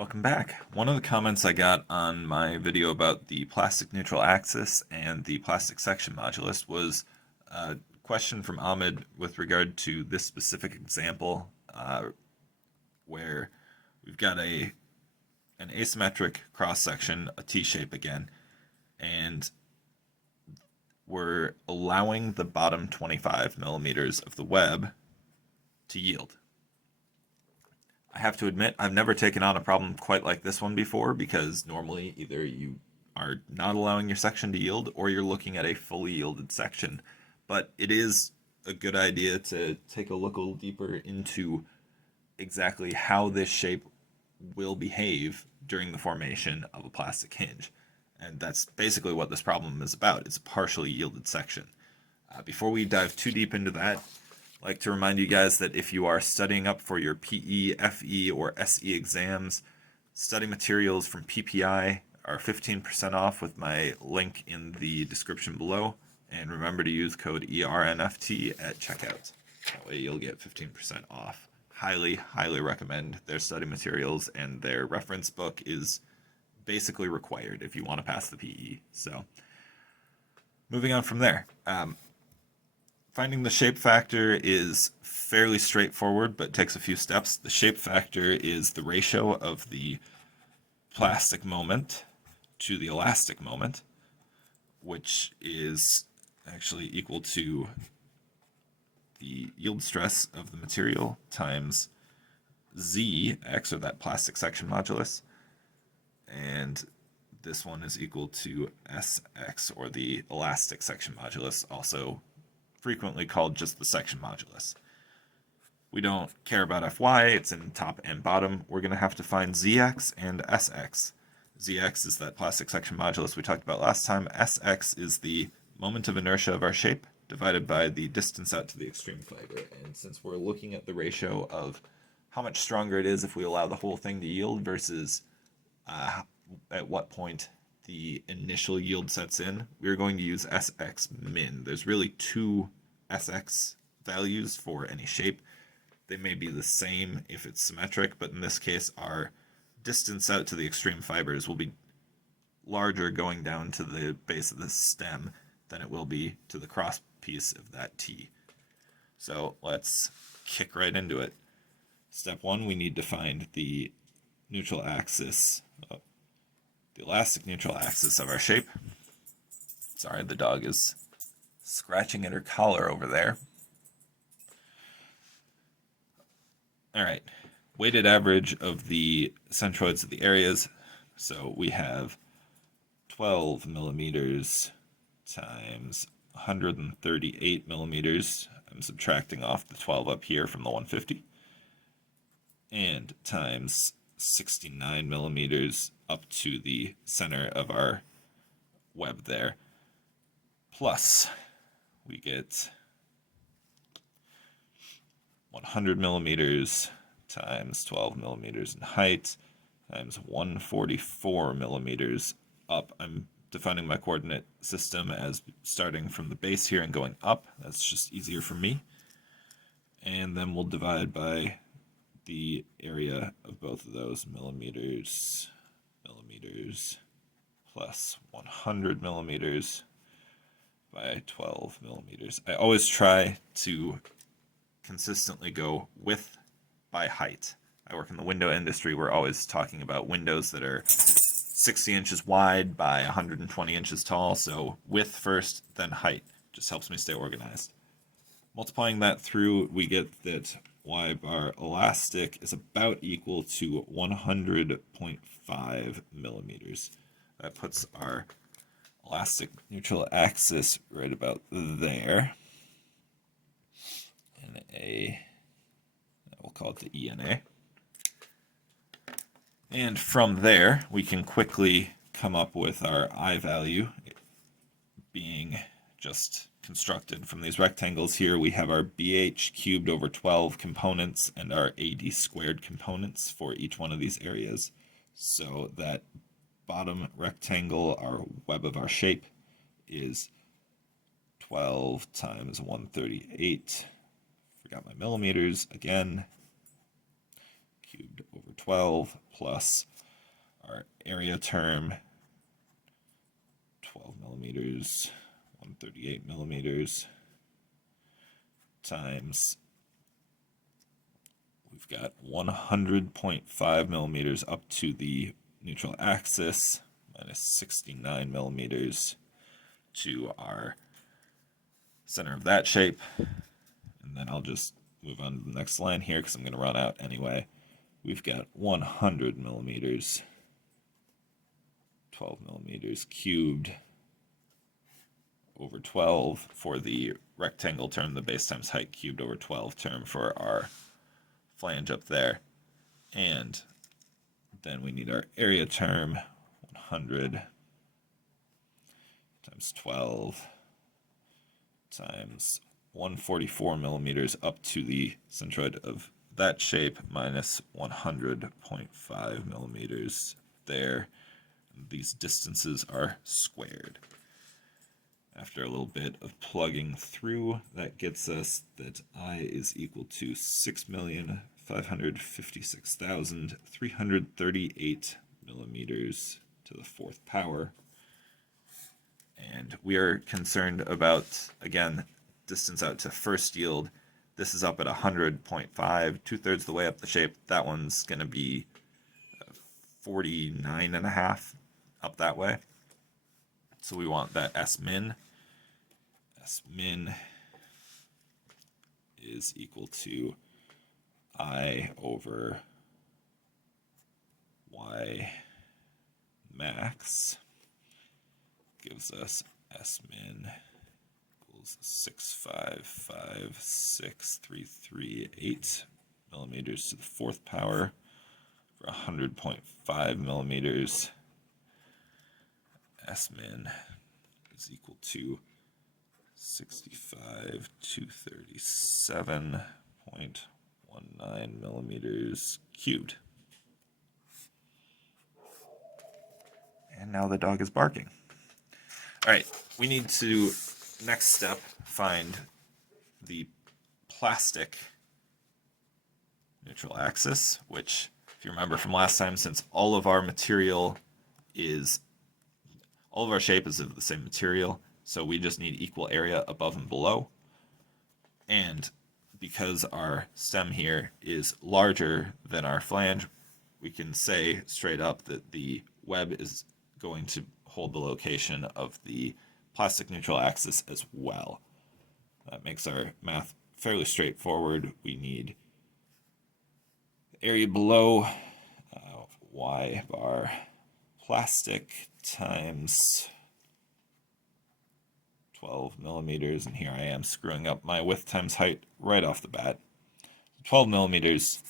Welcome back. One of the comments I got on my video about the plastic neutral axis and the plastic section modulus was a question from Ahmed with regard to this specific example where we've got an asymmetric cross section, a T-shape again, and we're allowing the bottom 25 millimeters of the web to yield. I have to admit, I've never taken on a problem quite like this one before, because normally either you are not allowing your section to yield or you're looking at a fully yielded section. But it is a good idea to take a look a little deeper into exactly how this shape will behave during the formation of a plastic hinge. And that's basically what this problem is about. It's a partially yielded section. Before we dive too deep into that, I'd like to remind you guys that if you are studying up for your PE, FE, or SE exams, study materials from PPI are 15% off with my link in the description below. And remember to use code ERNFT at checkout. That way you'll get 15% off. Highly, highly recommend their study materials, and their reference book is basically required if you want to pass the PE. So, moving on from there. Finding the shape factor is fairly straightforward, but takes a few steps. The shape factor is the ratio of the plastic moment to the elastic moment, which is actually equal to the yield stress of the material times Zx, or that plastic section modulus, and this one is equal to Sx, or the elastic section modulus, also frequently called just the section modulus. We don't care about Fy, it's in top and bottom. We're going to have to find Zx and Sx. Zx is that plastic section modulus we talked about last time. Sx is the moment of inertia of our shape divided by the distance out to the extreme fiber. And since we're looking at the ratio of how much stronger it is if we allow the whole thing to yield versus at what point the initial yield sets in, we're going to use Sx min. There's really two Sx values for any shape. They may be the same if it's symmetric, but in this case our distance out to the extreme fibers will be larger going down to the base of the stem than it will be to the cross piece of that T. So let's kick right into it. Step one, we need to find the neutral axis, the elastic neutral axis of our shape. Sorry, the dog is scratching at her collar over there. All right, weighted average of the centroids of the areas. So we have 12 millimeters times 138 millimeters. I'm subtracting off the 12 up here from the 150. And times 69 millimeters up to the center of our web there. Plus, we get 100 millimeters times 12 millimeters in height times 144 millimeters up. I'm defining my coordinate system as starting from the base here and going up. That's just easier for me. And then we'll divide by the area of both of those, millimeters plus 100 millimeters by 12 millimeters. I always try to consistently go width by height. I work in the window industry. We're always talking about windows that are 60 inches wide by 120 inches tall. So width first, then height. Just helps me stay organized. Multiplying that through, we get that Y bar elastic is about equal to 100.5 millimeters. That puts our elastic neutral axis right about there. And we'll call it the E and A. And from there, we can quickly come up with our I value, being just constructed from these rectangles here. We have our BH cubed over 12 components and our AD squared components for each one of these areas. So that bottom rectangle, our web of our shape, is 12 times 138. Forgot my millimeters again. Cubed over 12 plus our area term, 12 millimeters, 138 millimeters, times, we've got 100.5 millimeters up to the neutral axis, minus 69 millimeters to our center of that shape. And then I'll just move on to the next line here because I'm going to run out anyway. We've got 100 millimeters, 12 millimeters cubed over 12 for the rectangle term, the base times height cubed over 12 term for our flange up there. And then we need our area term, 100 times 12 times 144 millimeters up to the centroid of that shape minus 100.5 millimeters there. These distances are squared. After a little bit of plugging through, that gets us that I is equal to 6,556,338 millimeters to the fourth power. And we are concerned about, again, distance out to first yield. This is up at 100.5, 2/3 the way up the shape. That one's going to be 49.5 up that way. So we want that S min. S min is equal to I over Y max. Gives us S min equals 655,638 millimeters to the fourth power for 100.5 millimeters. S min is equal to 65,237.19 millimeters cubed. And now the dog is barking. All right, we need to, next step, find the plastic neutral axis, which, if you remember from last time, since all of our shape is of the same material, so we just need equal area above and below. And because our stem here is larger than our flange, we can say straight up that the web is going to hold the location of the plastic neutral axis as well. That makes our math fairly straightforward. We need area below y bar plastic times 12 millimeters, and here I am screwing up my width times height right off the bat. 12 millimeters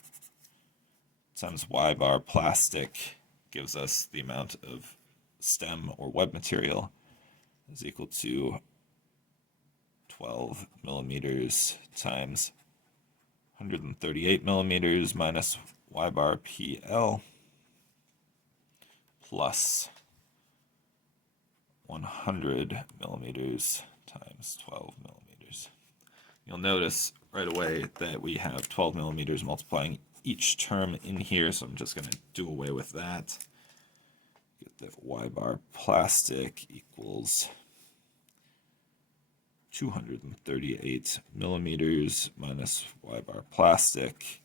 times y bar plastic gives us the amount of stem or web material is equal to 12 millimeters times 138 millimeters minus y bar PL plus 100 millimeters times 12 millimeters. You'll notice right away that we have 12 millimeters multiplying each term in here, so I'm just going to do away with that. Get that y bar plastic equals 238 millimeters minus y bar plastic.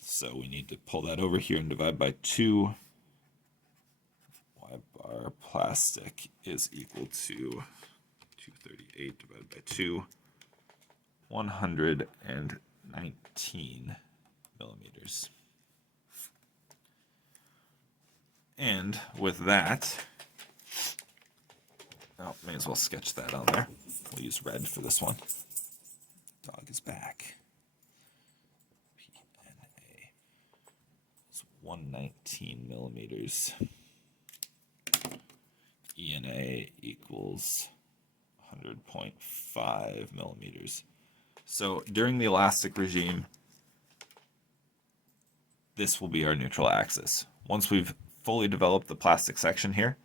So we need to pull that over here and divide by 2. Y bar plastic is equal to 238 divided by 2, 119 millimeters. And with that, may as well sketch that on there. We'll use red for this one. Dog is back. PNA is 119 millimeters. ENA equals 100.5 millimeters. So during the elastic regime, this will be our neutral axis. Once we've fully developed the plastic section here,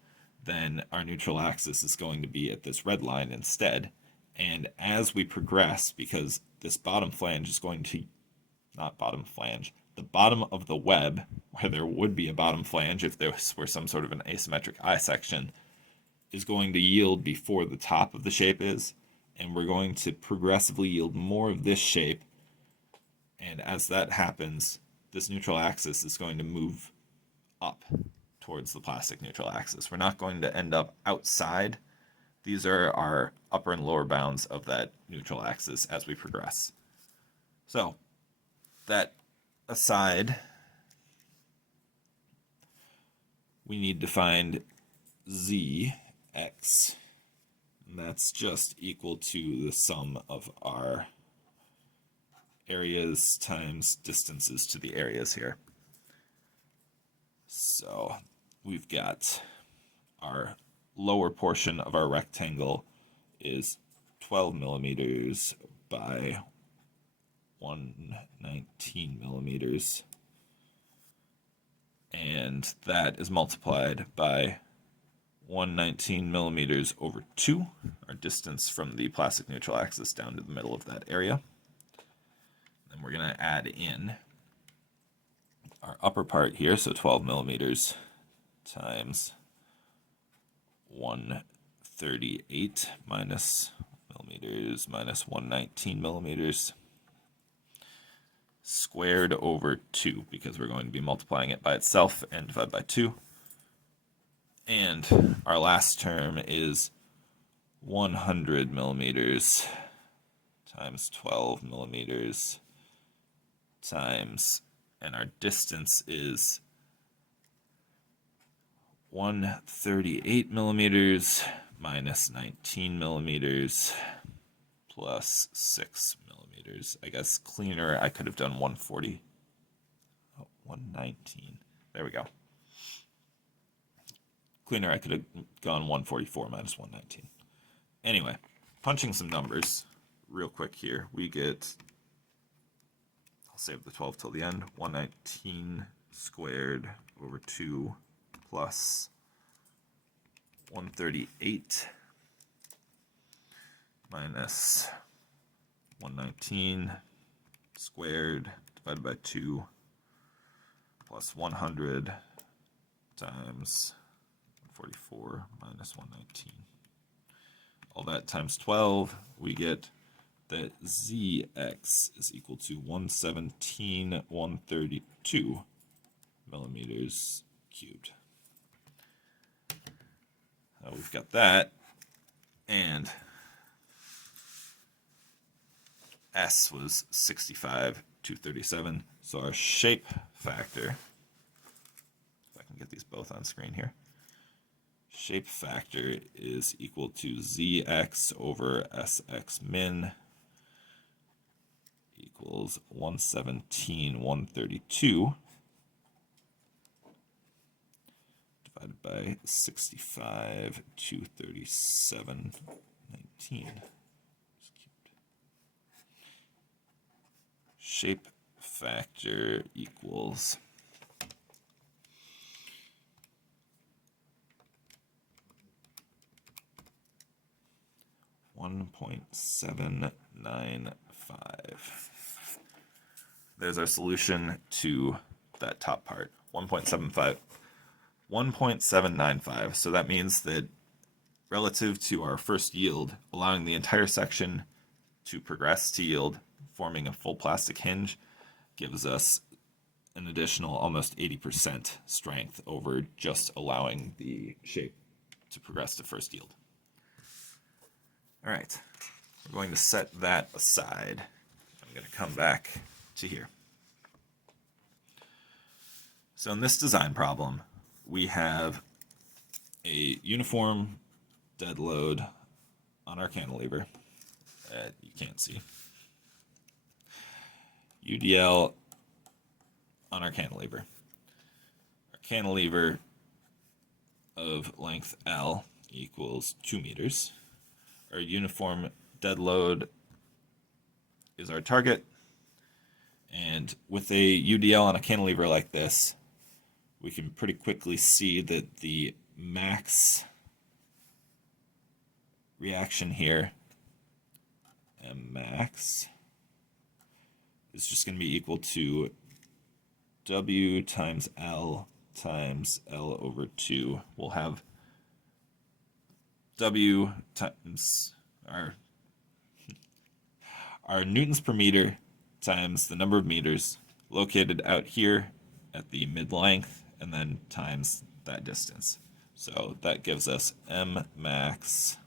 then our neutral axis is going to be at this red line instead. And as we progress, because this bottom flange is going to, not bottom flange, the bottom of the web where there would be a bottom flange if there were some sort of an asymmetric eye section, is going to yield before the top of the shape is, and we're going to progressively yield more of this shape, and as that happens, this neutral axis is going to move up towards the plastic neutral axis. We're not going to end up outside. These are our upper and lower bounds of that neutral axis as we progress. So, that aside, we need to find z x, and that's just equal to the sum of our areas times distances to the areas here. So we've got our lower portion of our rectangle is 12 millimeters by 119 millimeters, and that is multiplied by 119 millimeters over 2, our distance from the plastic neutral axis down to the middle of that area. Then we're going to add in our upper part here, so 12 millimeters times 138 minus millimeters minus 119 millimeters squared over 2, because we're going to be multiplying it by itself and divide by 2. And our last term is 100 millimeters times 12 millimeters times, and our distance is 138 millimeters minus 19 millimeters plus 6 millimeters. I guess cleaner, I could have done 140. Oh, 119. There we go. Cleaner, I could have gone 144 minus 119. Anyway, punching some numbers real quick here, we get, I'll save the 12 till the end, 119 squared over 2 plus 138 minus 119 squared divided by 2 plus 100 times 144 minus 119. All that times 12, we get that Zx is equal to 117,132 millimeters cubed. We've got that, and S was 65,237. So our shape factor, if I can get these both on screen here, shape factor is equal to Zx over Sx min equals 117,132 divided by 65,237.19. Shape factor equals 1.795. There's our solution to that top part, 1.795. So that means that relative to our first yield, allowing the entire section to progress to yield, forming a full plastic hinge, gives us an additional almost 80% strength over just allowing the shape to progress to first yield. All right, we're going to set that aside. I'm going to come back to here. So in this design problem, we have a uniform dead load on our cantilever that you can't see. UDL on our cantilever. Our cantilever of length L equals 2 meters. Our uniform dead load is our target. And with a UDL on a cantilever like this, we can pretty quickly see that the max reaction here, Mmax, is just going to be equal to W times L over 2. We'll have W times our newtons per meter times the number of meters located out here at the mid-length, and then times that distance. So that gives us Mmax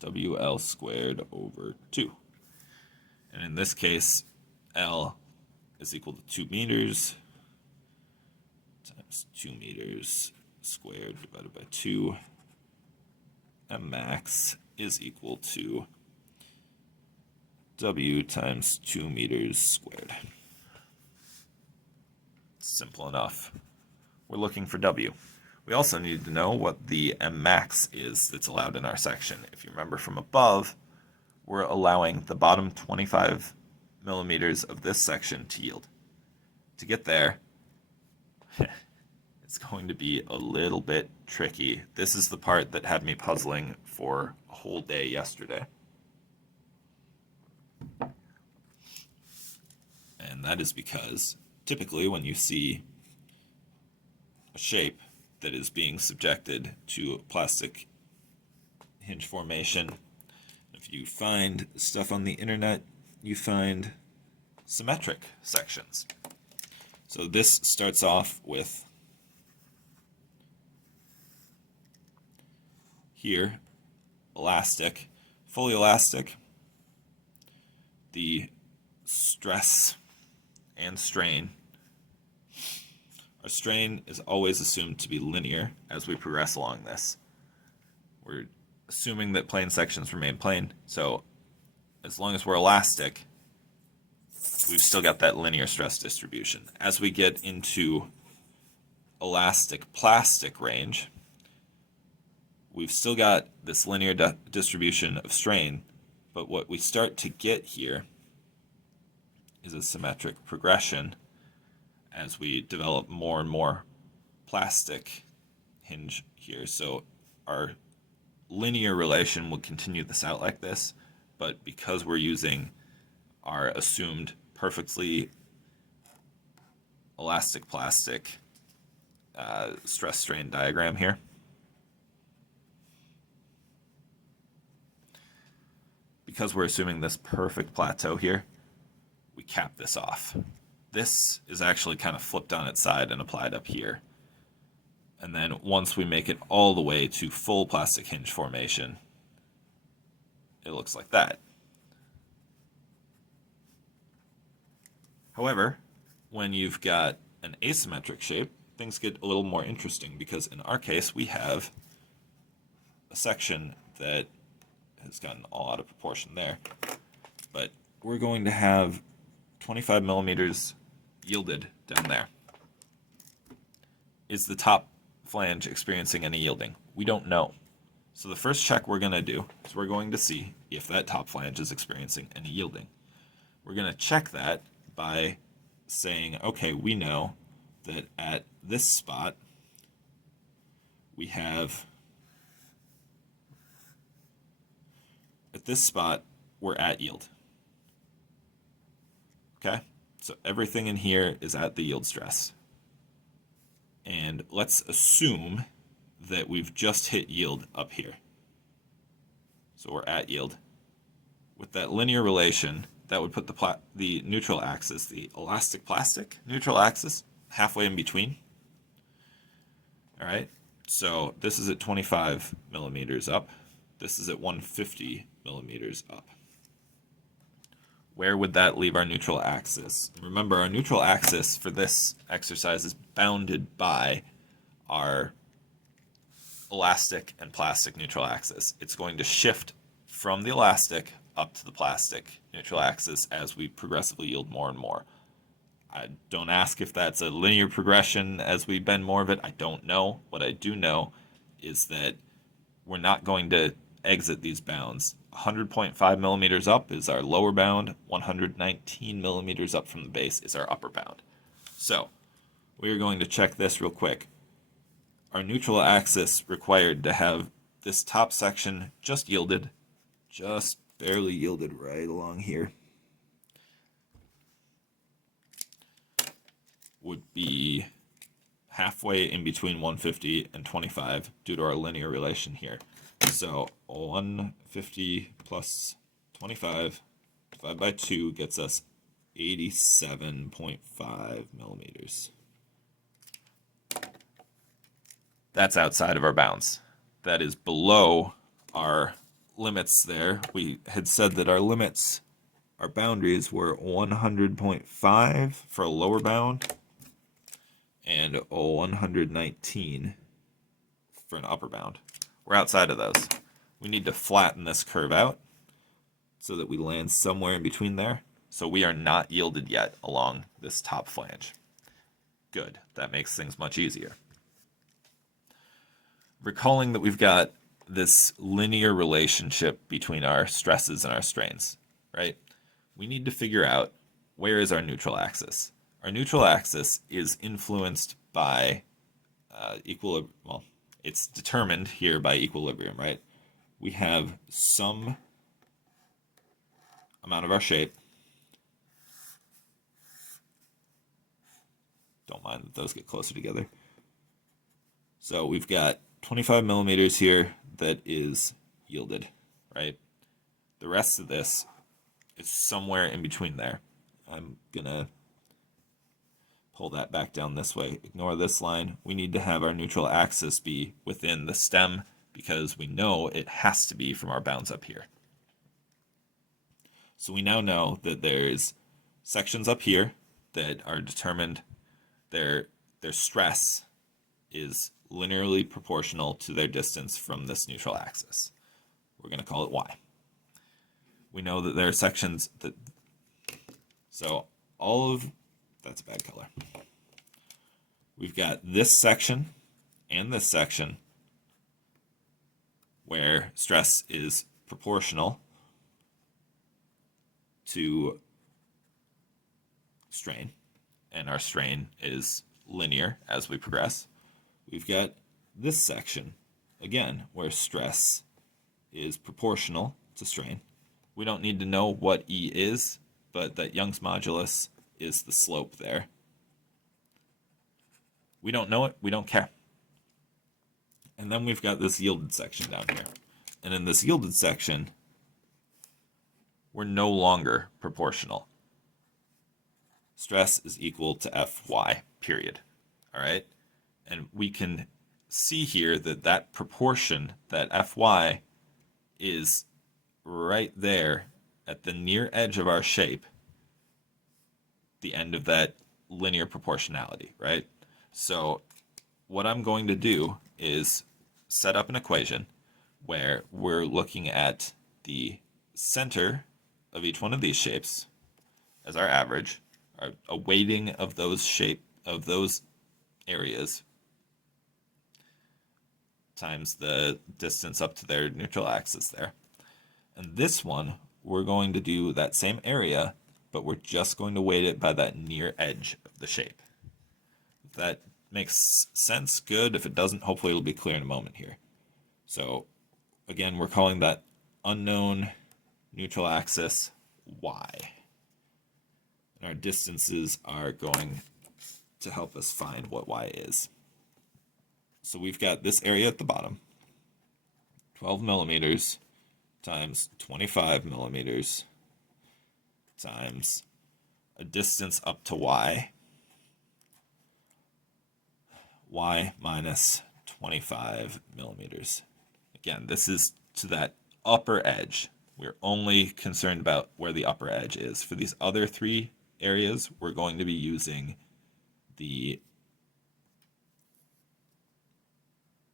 WL squared over 2. And in this case, L is equal to 2 meters times 2 meters squared divided by 2. Mmax is equal to W times 2 meters squared. Simple enough. We're looking for W. We also need to know what the Mmax is that's allowed in our section. If you remember from above, we're allowing the bottom 25 millimeters of this section to yield. To get there, it's going to be a little bit tricky. This is the part that had me puzzling for a whole day yesterday. And that is because typically when you see a shape that is being subjected to plastic hinge formation, if you find stuff on the internet, you find symmetric sections. So this starts off with here, elastic, fully elastic. The stress and strain. Our strain is always assumed to be linear as we progress along this. We're assuming that plane sections remain plane, so as long as we're elastic, we've still got that linear stress distribution. As we get into elastic plastic range, we've still got this linear distribution of strain, but what we start to get here is a symmetric progression as we develop more and more plastic hinge here. So our linear relation will continue this out like this, but because we're using our assumed perfectly elastic plastic stress strain diagram here, because we're assuming this perfect plateau here, we cap this off. This is actually kind of flipped on its side and applied up here. And then once we make it all the way to full plastic hinge formation, it looks like that. However, when you've got an asymmetric shape, things get a little more interesting because in our case, we have a section that has gotten all out of proportion there. But we're going to have 25 millimeters yielded down there. Is the top flange experiencing any yielding? We don't know. So the first check we're going to do is we're going to see if that top flange is experiencing any yielding. We're going to check that by saying, okay, we know that at this spot we have, at this spot we're at yield. Okay, so everything in here is at the yield stress. And let's assume that we've just hit yield up here. So we're at yield. With that linear relation, that would put the neutral axis, the elastic plastic neutral axis, halfway in between. All right, so this is at 25 millimeters up. This is at 150 millimeters up. Where would that leave our neutral axis? Remember, our neutral axis for this exercise is bounded by our elastic and plastic neutral axis. It's going to shift from the elastic up to the plastic neutral axis as we progressively yield more and more. I don't ask if that's a linear progression as we bend more of it. I don't know. What I do know is that we're not going to exit these bounds. 100.5 millimeters up is our lower bound. 119 millimeters up from the base is our upper bound. So we are going to check this real quick. Our neutral axis required to have this top section just yielded, just barely yielded right along here. would be halfway in between 150 and 25 due to our linear relation here. So 150 plus 25 divided by 2 gets us 87.5 millimeters. That's outside of our bounds. That is below our limits there. We had said that our limits, our boundaries were 100.5 for a lower bound and 119 for an upper bound. We're outside of those. We need to flatten this curve out so that we land somewhere in between there. So we are not yielded yet along this top flange. Good. That makes things much easier. Recalling that we've got this linear relationship between our stresses and our strains, right? We need to figure out where is our neutral axis. Our neutral axis is influenced by equilibrium. Well, it's determined here by equilibrium, right? We have some amount of our shape. Don't mind that those get closer together. So we've got 25 millimeters here that is yielded, right? The rest of this is somewhere in between there. I'm gonna pull that back down this way. Ignore this line. We need to have our neutral axis be within the stem because we know it has to be from our bounds up here. So we now know that there's sections up here that are determined, their stress is linearly proportional to their distance from this neutral axis. We're going to call it y. We know that there are sections that, so all of, that's a bad color. We've got this section and this section where stress is proportional to strain, and our strain is linear as we progress. We've got this section, again, where stress is proportional to strain. We don't need to know what E is, but that Young's modulus is the slope there. We don't know it, we don't care. And then we've got this yielded section down here. And in this yielded section, we're no longer proportional. Stress is equal to Fy, period. All right? And we can see here that that proportion, that Fy, is right there at the near edge of our shape, the end of that linear proportionality, right? So what I'm going to do is set up an equation where we're looking at the center of each one of these shapes as our average, a weighting of those areas times the distance up to their neutral axis there. And this one, we're going to do that same area, but we're just going to weight it by that near edge of the shape. If that makes sense, good. If it doesn't, hopefully it'll be clear in a moment here. So again, we're calling that unknown neutral axis y. And our distances are going to help us find what y is. So we've got this area at the bottom, 12 millimeters times 25 millimeters times a distance up to y minus 25 millimeters. Again, this is to that upper edge. We're only concerned about where the upper edge is. For these other three areas, we're going to be using the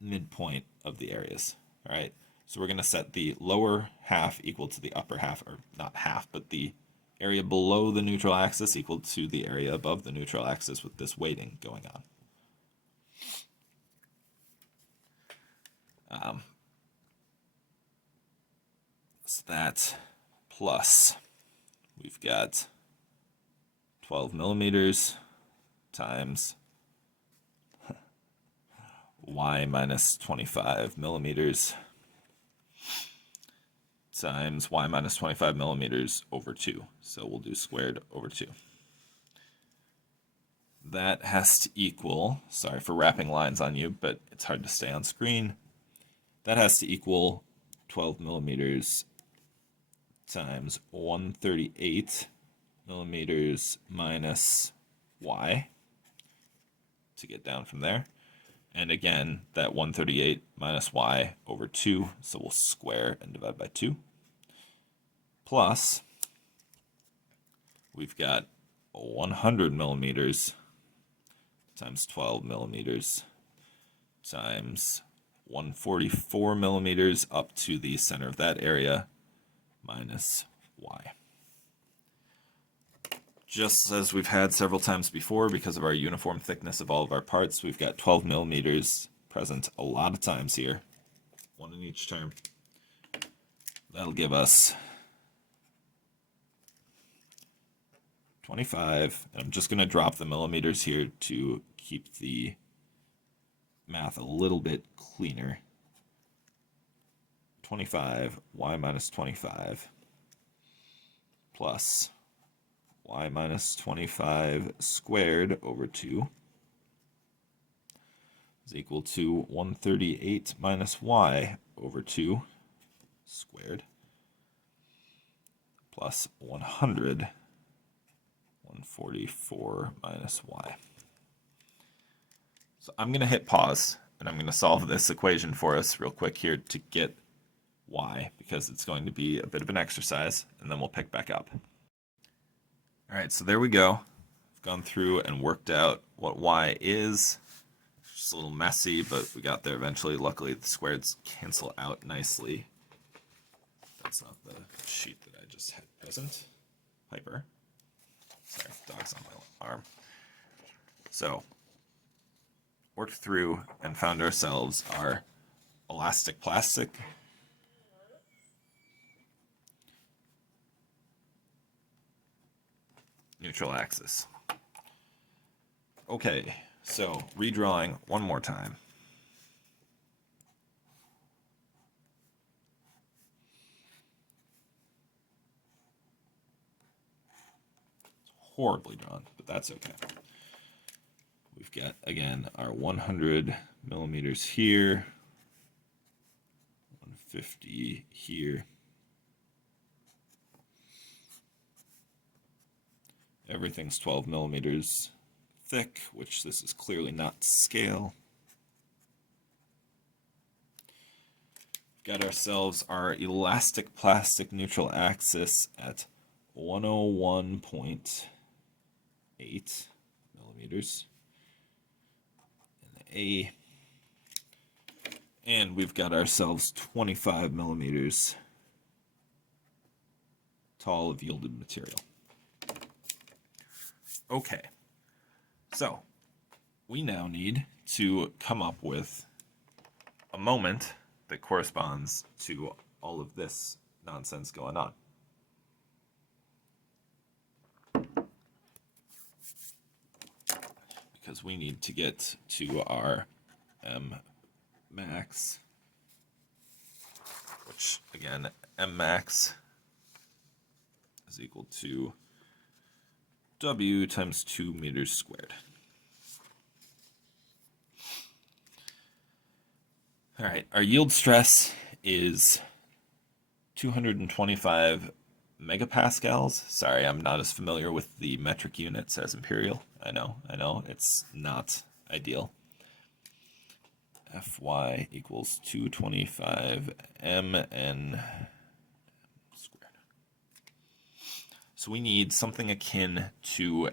midpoint of the areas. All right, so we're going to set the lower half equal to the upper half, or not half, but the area below the neutral axis equal to the area above the neutral axis with this weighting going on. So that plus, we've got 12 millimeters times y minus 25 millimeters times y minus 25 millimeters over 2. So we'll do squared over 2. that has to equal, sorry for wrapping lines on you, but it's hard to stay on screen. That has to equal 12 millimeters times 138 millimeters minus y to get down from there. And again, that 138 minus y over 2, so we'll square and divide by 2. Plus, we've got 100 millimeters times 12 millimeters times 144 millimeters up to the center of that area minus y. Just as we've had several times before, because of our uniform thickness of all of our parts, we've got 12 millimeters present a lot of times here, one in each term. That'll give us 25, and I'm just going to drop the millimeters here to keep the math a little bit cleaner. 25 y minus 25 plus y minus 25 squared over 2 is equal to 138 minus y over 2 squared plus 100 144 minus y. So I'm going to hit pause, and I'm going to solve this equation for us real quick here to get y, because it's going to be a bit of an exercise, and then we'll pick back up. All right, so there we go. I've gone through and worked out what y is. It's just a little messy, but we got there eventually. Luckily, the squareds cancel out nicely. That's not the sheet that I just had present. Piper. Sorry, dog's on my arm. So, worked through and found ourselves our elastic plastic neutral axis. Okay, so redrawing one more time. Horribly drawn, but that's okay. We've got, again, our 100 millimeters here, 150 here. Everything's 12 millimeters thick, which this is clearly not scale. Got ourselves our elastic plastic neutral axis at 101.8 millimeters in the A, and we've got ourselves 25 millimeters tall of yielded material. Okay, so we now need to come up with a moment that corresponds to all of this nonsense going on. Because we need to get to our Mmax, which again, Mmax is equal to W times 2 meters squared. All right, our yield stress is 225 megapascals. Sorry, I'm not as familiar with the metric units as imperial. I know, it's not ideal. Fy equals 225 mn squared. So we need something akin to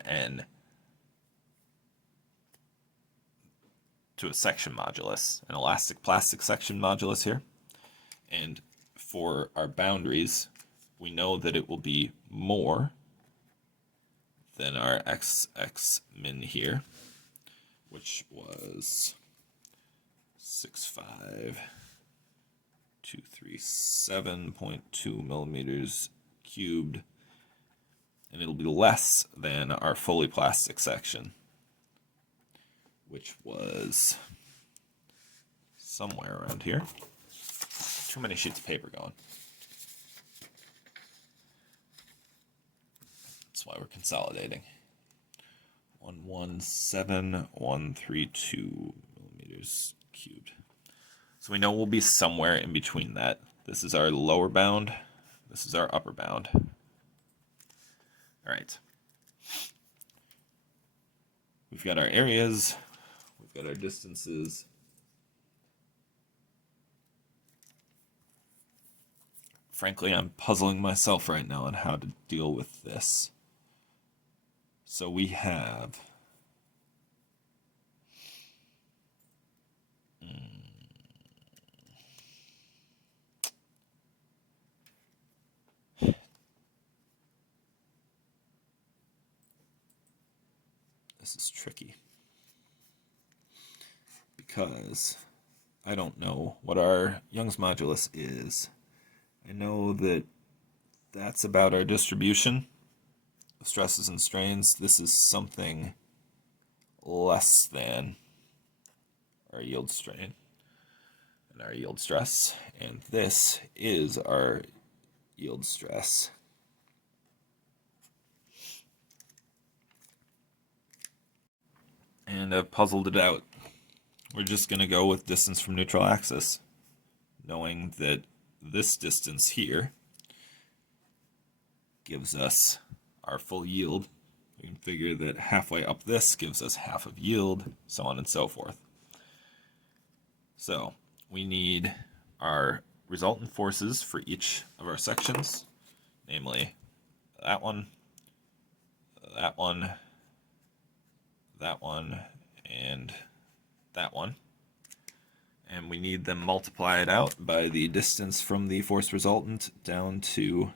a section modulus, an elastic plastic section modulus here. And for our boundaries, we know that it will be more than our XX min here, which was 65237.2 millimeters cubed, and it'll be less than our fully plastic section, which was somewhere around here. Too many sheets of paper going. That's why we're consolidating. 117,132 millimeters cubed. So we know we'll be somewhere in between that. This is our lower bound. This is our upper bound. All right. We've got our areas. We've got our distances. Frankly, I'm puzzling myself right now on how to deal with this. So we have this is tricky because I don't know what our Young's modulus is. I know that that's about our distribution of stresses and strains. This is something less than our yield strain and our yield stress. And this is our yield stress. And I've puzzled it out. We're just going to go with distance from neutral axis, knowing that this distance here gives us our full yield. We can figure that halfway up this gives us half of yield, so on and so forth. So we need our resultant forces for each of our sections, namely that one, that one, that one, and that one. And we need them multiplied out by the distance from the force resultant down to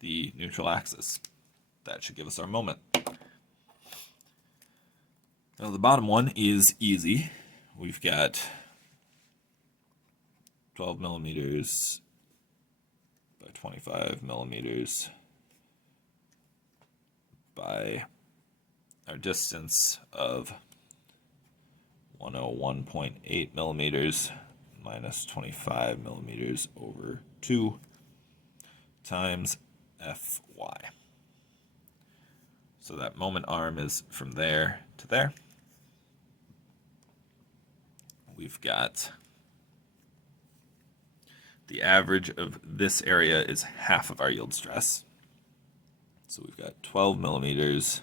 the neutral axis. That should give us our moment. Now the bottom one is easy. We've got 12 millimeters by 25 millimeters by our distance of 101.8 millimeters minus 25 millimeters over 2 times Fy. So that moment arm is from there to there. We've got the average of this area is half of our yield stress. So we've got 12 millimeters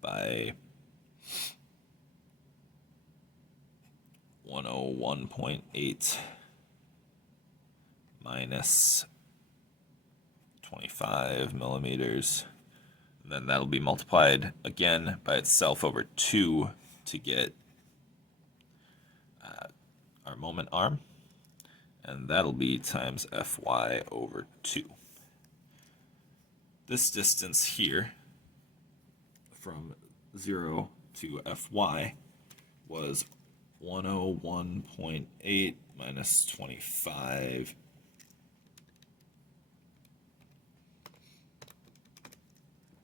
by 101.8 minus 25 millimeters. And then that'll be multiplied again by itself over 2 to get our moment arm. And that'll be times Fy over 2. This distance here from 0 to Fy was 101.8 minus 25.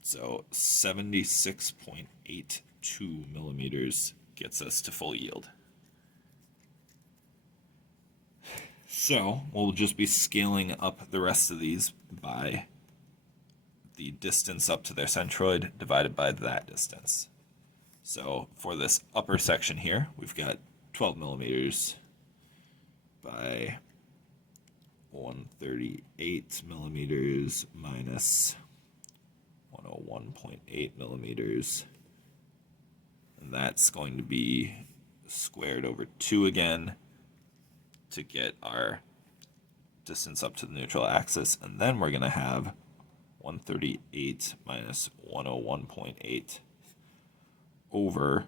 So 76.82 millimeters gets us to full yield. So we'll just be scaling up the rest of these by the distance up to their centroid divided by that distance. So for this upper section here, we've got 12 millimeters by 138 millimeters minus 101.8 millimeters. And that's going to be squared over 2 again to get our distance up to the neutral axis. And then we're going to have 138 minus 101.8 over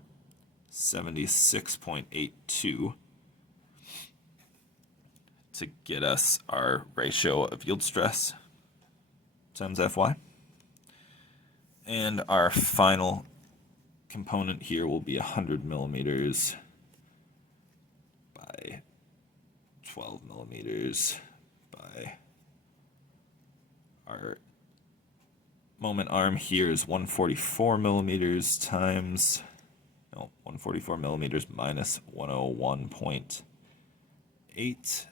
76.82 to get us our ratio of yield stress times Fy. And our final component here will be 100 millimeters by 12 millimeters by our moment arm here is 144 millimeters times, 144 millimeters minus 101.8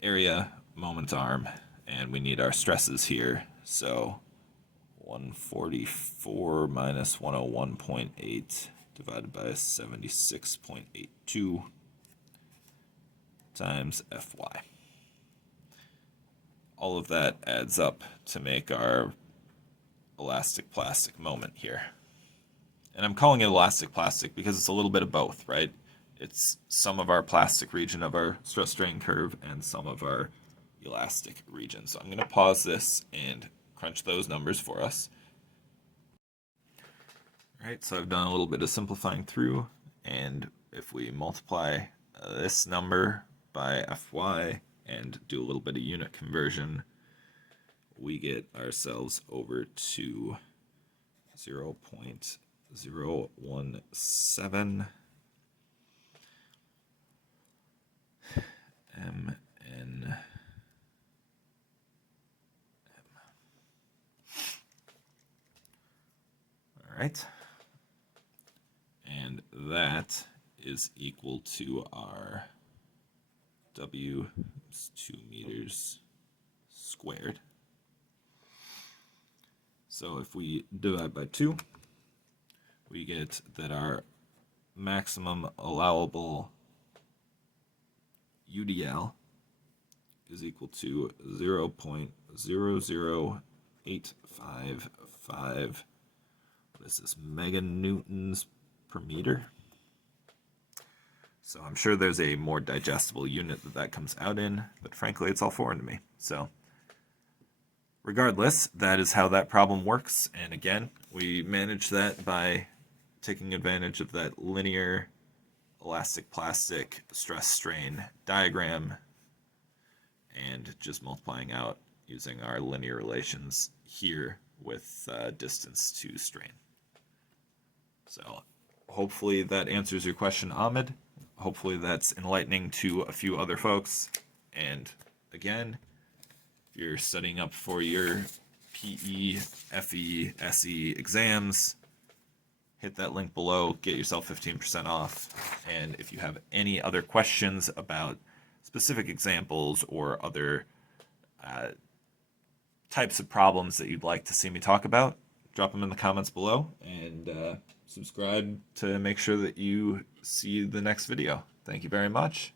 area moment arm, and we need our stresses here. So 144 minus 101.8 divided by 76.82 times Fy. All of that adds up to make our elastic plastic moment here. And I'm calling it elastic plastic because it's a little bit of both, right? It's some of our plastic region of our stress strain curve and some of our elastic region. So I'm going to pause this and crunch those numbers for us. All right, so I've done a little bit of simplifying through, and if we multiply this number by Fy and do a little bit of unit conversion, we get ourselves over to 0.017 mn. All right. And that is equal to our W is 2 meters squared. So if we divide by 2, we get that our maximum allowable UDL is equal to 0.00855. What is this? Meganewtons per meter. So I'm sure there's a more digestible unit that comes out in, but frankly, it's all foreign to me. So regardless, that is how that problem works. And again, we manage that by taking advantage of that linear elastic plastic stress strain diagram and just multiplying out using our linear relations here with distance to strain. So hopefully that answers your question, Ahmed. Hopefully that's enlightening to a few other folks. And again, if you're studying up for your PE, FE, SE exams, hit that link below, get yourself 15% off. And if you have any other questions about specific examples or other types of problems that you'd like to see me talk about, drop them in the comments below, and subscribe to make sure that you see the next video. Thank you very much.